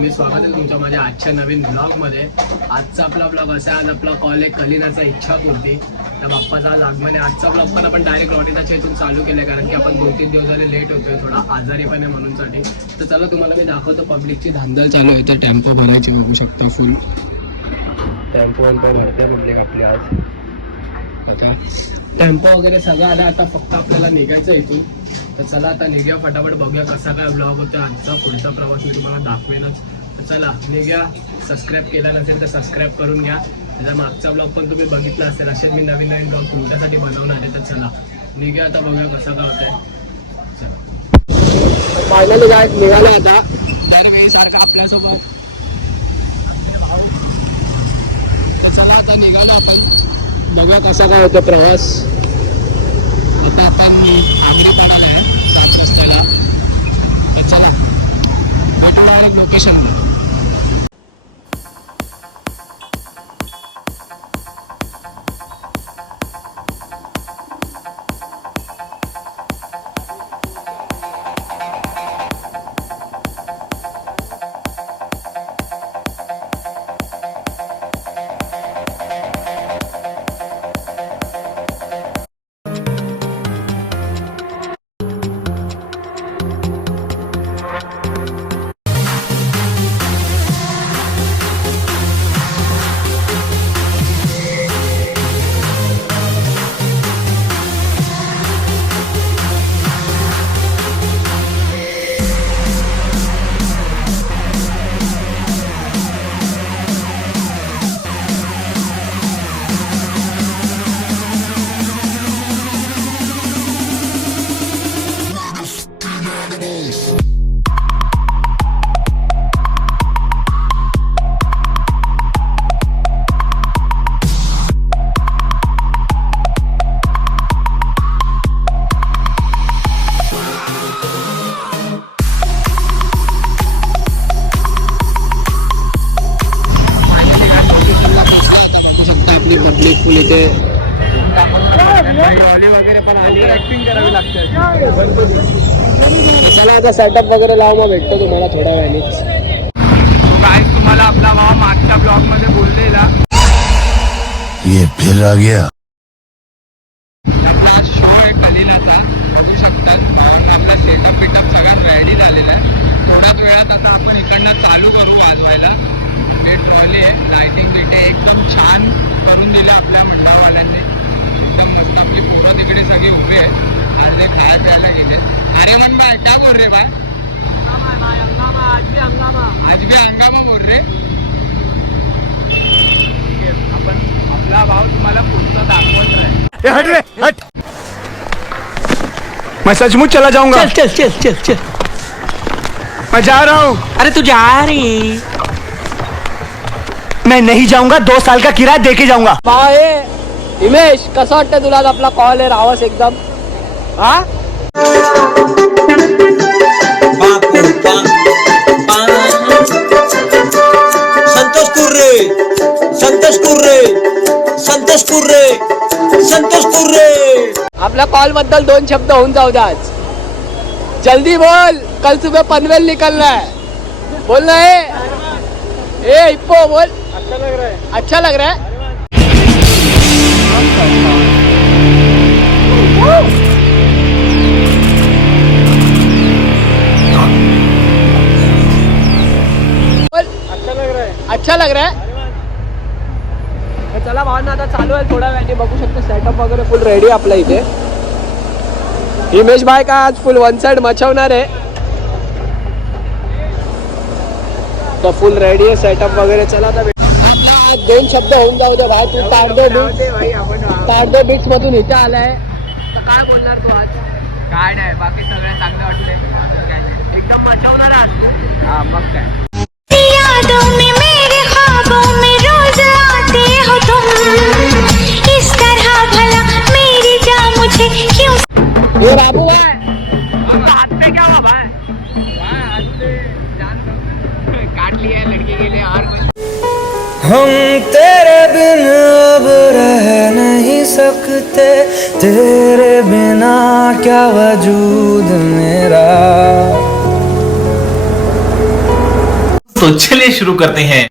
मी स्वागत आहे तुमच्या माझ्या आजच्या नवीन ब्लॉगमध्ये। आजचा आपला ब्लॉग असा आहे, आज आपला कॉल आहे कलिनाचा इच्छापूर्ती। त्या बाप्पाचा आज आगमन आहे। आजचा ब्लॉग पण आपण डायरेक्ट रॉटीच्या इथून चालू केलं कारण की आपण 2-3 दिवस झाले लेट होतोय, थोडा आजारी पण आहे म्हणूनसाठी। तर चला तुम्हाला मी दाखवतो, पब्लिकची धांदल चालू आहे। तर टेम्पो भरायची बघू शकता, फुल टेम्पो भरते पब्लिक आपली आज। आता टेम्पो वगैरे सगळं आलं, आता फक्त आपल्याला निघायचं इथून। तर चला आता निघूया फटाफट, बघूया कसा काय ब्लॉग होतो आजचा। पुढचा प्रवास मी तुम्हाला दाखवेनच। तर चला निघूया। सबस्क्राईब केला नसेल तर सबस्क्राईब करून घ्या। त्याचा मागचा ब्लॉग पण तुम्ही बघितला असेल, असेच मी नवीन नवीन ब्लॉग तुमच्यासाठी बनवणार आहे। तर चला निघूया, आता बघूया कसं काय होत आहे। चला फायनली काय निघालो आता, दरवेळीसारखं आपल्यासोबत। तर चला आता निघालो आपण, बघूया कसा काय होतो प्रवास। आता आपण आंबरी पाडायला आहे 7 वाजताला। तर चला भेटूया आणि लोकेशनला। पब्लिक फुल इथे वगैरे पण ऍक्टिंग करावी लागते। चला आता सेटअप वगैरे लावू, मग भेटतो तुम्हाला थोड्या वेळानेच। काय तुम्हाला आपला भाव मागच्या ब्लॉग मध्ये बोललेला, ये फिर आ गया। आपला शो आहे कलिनाचा, बघू शकतात। आपला सेटअप बिटअप सगळं रेडी झालेला आहे। थोड्याच वेळात आता आपण इकडनं चालू करू वाजवायला। हे ट्रॉली आहे, लायटिंग तिथे एकदम छान करून दिलं आपल्या मंडळवाल्यांनी। एकदम मस्त आपली पोरं तिकडे सगळी उभी आहे, आज ते खाया प्यायला गेले। अरे मन भाई क्या बोल रहे भाई? आज भी हंगामा बोल रहे। आपण आपला भाव तुम्हाला पुढचा दाखवत आहे। हट रे हट, मैं सचमुच चला जाऊंगा। चल चल चल चल चल, मैं जा रहा हूँ। अरे तू जा रही? मैं नहीं जाऊंगा, 2 साल का किराया दे के जाऊंगा। हिमेश कसं वाटतं तुला? आपला कॉल आहे रावस एकदम। हा संतोष कुर्रे, संतोष कुर्रे, संतोष कुर्रे, संतोष कुर्रे। आपल्या कॉल बद्दल 2 शब्द होऊन जाऊ द्या आज। जल्दी बोल, कल सुबह पनवेल निकलना है। बोल रहे ए इप्पो बोल। अच्छा लग रहा है, अच्छा लग रहा है। अच्छा लग रहा है, अच्छा लग रहा है। चला भावना आता चालू आहे थोड्या वेळाने, बघू शकतो सेटअप वगैरे फुल रेडी आपल्या इथे। हिमेश भाई का आज फुल 1 साइड मचवणार आहे। तो फुल रेडी आहे सेटअप वगैरे। चला आता 2 शब्द होऊन जाऊ दे भाई। तू तारदो बीच मधून इथे आलाय, तर काय बोलणार तू आज? काय नाही, बाकी सगळे चांगले वाटले, एकदम मचवणार आज तू। हा मग काय। यादों में मेरे ख्वाबों में रोज आते हो तुम, इस तरह भला मेरी जान मुझे क्यों? ये बाबू है, हाथ पे क्या हुआ भाई? हाथ पे जान काट लिया है लड़की के लिए। और हम तेरे बिन अब रह नहीं सकते, तेरे बिना क्या वजूद मेरा। तो चलिए शुरू करते हैं।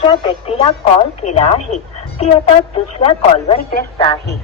ज्या व्यक्तीला कॉल केला आहे ती आता दुसऱ्या कॉलवर व्यस्त आहे.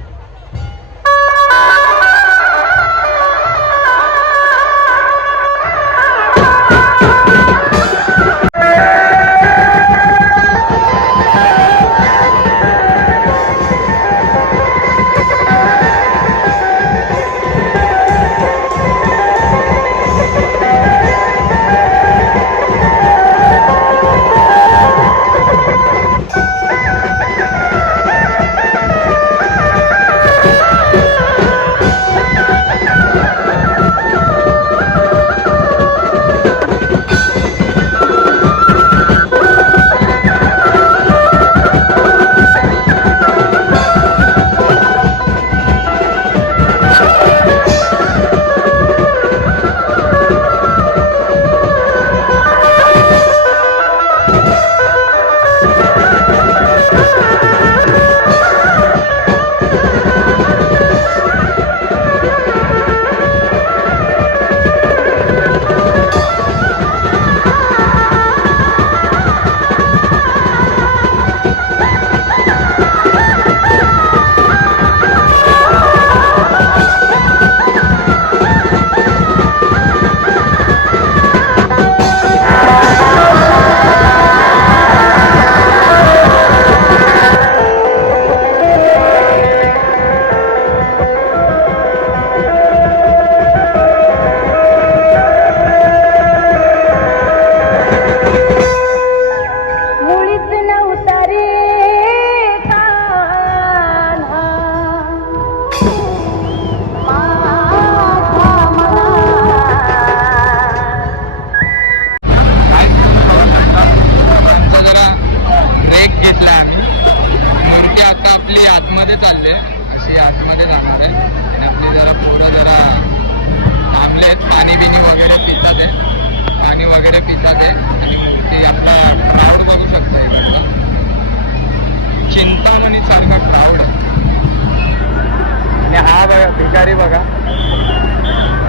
भिकारी बघा,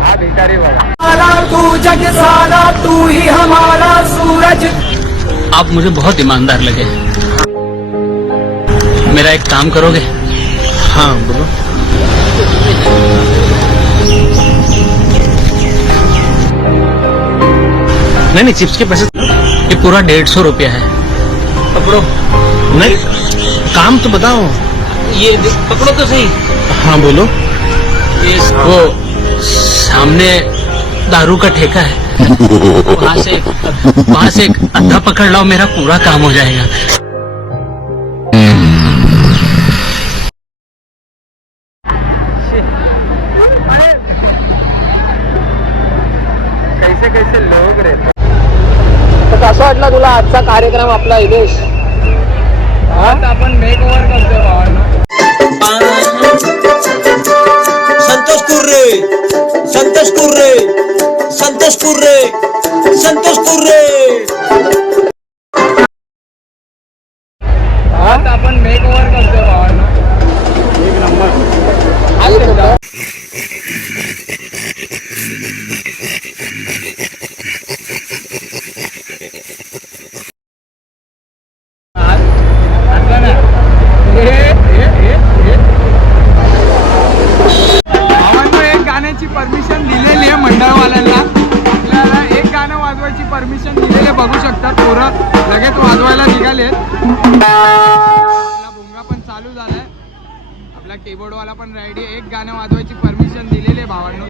हा भिकारी बघा. तू जग सारा तू ही हमारा सूरज. आप मुझे बहुत ईमानदार लगे. मेरा एक काम करोगे? हाँ बोलो. नहीं चिप्स के पैसे. ये पूरा 150 रुपया है. पकड़ो. नहीं काम तो बताओ. ये पकड़ो तो सही. हाँ बोलो. ये वो सामने दारू का ठेका है. वहाँ से एक अद्धा पकड़ लाओ, मेरा पूरा काम हो जाएगा. कैसे कैसे लोग रहते. तर कसं वाटलं तुला आजचा कार्यक्रम आपला हिमेश? आता आपण मेक ओव्हर करतोय भावांना. संतोष कुर्रे संतोष कुर्रे संतोष कुर्रे संतोष कुर्रे आता आपण मेक ओव्हर करतोय भावांना. एक नंबर. एक गाण्याची परमिशन दिलेली आहे मंडळवाल्यांना. आपल्याला एक गाणं वाजवायची परमिशन दिलेली आहे, बघू शकतात. पोरं लगेच वाजवायला निघालेत. आपला भुंगा पण चालू झालाय. आपला कीबोर्डवाला पण रेडी आहे. एक गाणं वाजवायची परमिशन दिलेली आहे भावांनो.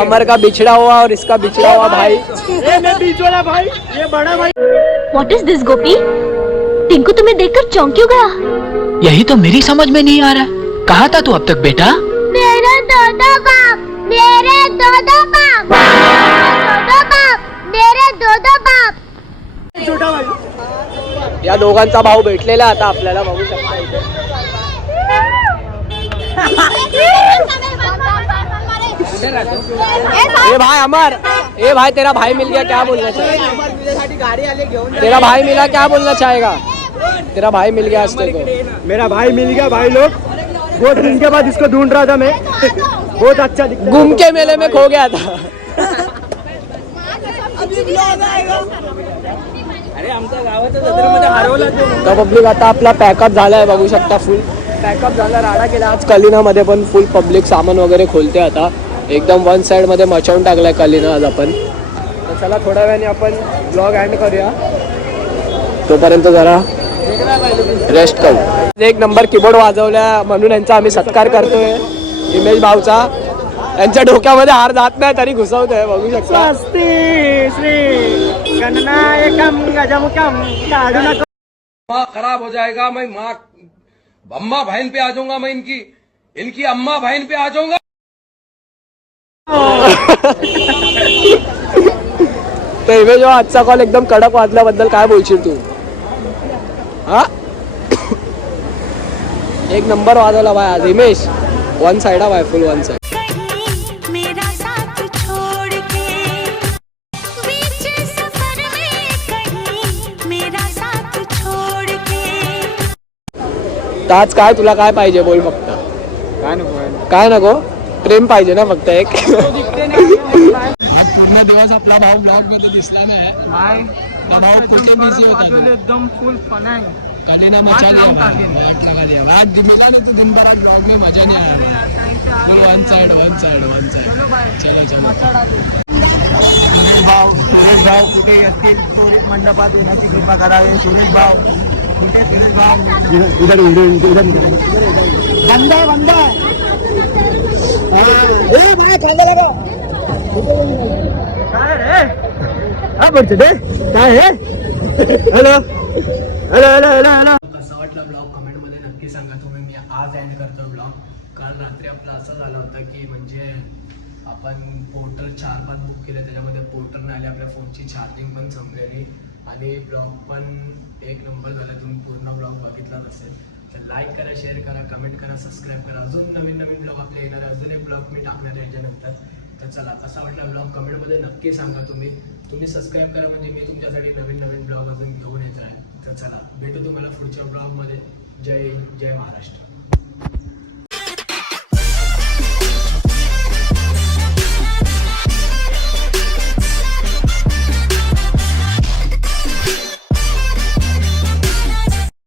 अमर का बिछड़ा हुआ और इसका बिछड़ा हुआ भाई. व्हाट इज दिस गोपी? टिंकू तुम्हें देखकर चौंक क्यों गया? यही तो मेरी समझ में नहीं आ रहा. कहाँ था तू अब तक बेटा? मेरे दो बाप, मेरे दो बाप, मेरे दो बाप. या दोघांचा भाऊ भेटलेला आता आपल्याला बघू शकता इथे. ए भाई अमर, ए भाई तेरा भाई मिल गया, क्या बोलना चाहेगा? तेरा भाई मिला, क्या बोलना चाहेगा? तेरा भाई मिल गया आज तेरे को. मेरा भाई मिल गया. भाई लोग बहुत दिन के बाद इसको ढूंढ रहा था मैं. बहुत अच्छा दिखता. घूम के मेले में खो गया था. पब्लिक आता आपला पॅकअप झालाय बघू शकता. फुल पॅकअप झाला, राडा केला आज कलिनामध्ये पण. फुल पब्लिक सामान वगैरे खोलते आता. एकदम वन साइड मध्ये मचावून टाकलाय कलिना आज आपण. तर चला थोड्या वेळाने आपण ब्लॉग एंड करूया. तोपर्यंत जरा रेस्ट करू. एक नंबर कीबोर्ड वाजवल्या म्हणून यांचा आम्ही सत्कार करतोय. इमेज भावचा. यांच्या डोक्यामध्ये हार जात नाही तरी घुसवतोय बघू शकता. खराब हो जाएगा. मैं माँ अम्मा बहन पे आ जाऊंगा. मैं इनकी अम्मा बहन पे आ जाऊंगा. तर इमेज आजचा कॉल एकदम कडक वाजल्याबद्दल काय बोलशील तू? हा एक नंबर वाजवला बाय आज हिमेश. वन साइड हा बाय, फुल वन साइड. कहीं मेरा साथ छोड़ के बीच सफर में कहीं मेरा साथ छोड़ के. तर आज काय तुला काय पाहिजे बोल फक्त. काय नको, प्रेम पाहिजे ना फक्त एक. आज पूर्ण दिवस आपला भाऊ ब्लॉग मध्ये दिसला नाही. भाऊ कुठे बिझी होता. एकदम फुल फनांग. कलीना मजा नहीं आया. आज मिला नहीं तो दिन भर आज ब्लॉग में मजा नहीं आया. फुल one side one side one side. चलो चलो. सुरेश भाऊ कुठे असतील सुरेश मंडपात येण्याची कृपा करावी. सुरेश भाऊ कुठे? सुरेश भाऊ उधर बंदा बंदा. काय रे हा पडते ते काय हे. Hello hello hello hello hello. कसा वाटला ब्लॉग कमेंटमध्ये नक्की सांगा तुम्ही. मी आज एंड करतो ब्लॉग. काल रात्री आपला असं झालं होतं की म्हणजे आपण पोर्टर 4-5 बुक केले, त्याच्यामध्ये पोर्टर नाही आले, आपल्या फोनची चार्जिंग पण संपलेली आणि ब्लॉग पण एक नंबर झाला. तुम्ही पूर्ण ब्लॉग बघितलाच असेल तर लाईक करा, शेअर करा, कमेंट करा, सबस्क्राईब करा. अजून नवीन नवीन ब्लॉग आपले येणार आहे. अजून एक ब्लॉग मी टाकणार आहे याच्यानंतर. तर चला कसा वाटला ब्लॉग कमेंटमध्ये नक्की सांगा तुम्ही सबस्क्राईब करा म्हणजे मी तुमच्यासाठी नवीन नवीन ब्लॉग अजून घेऊन येत आहे. तर चला भेटू तुम्हाला पुढच्या ब्लॉगमध्ये. जय हिंद, जय महाराष्ट्र.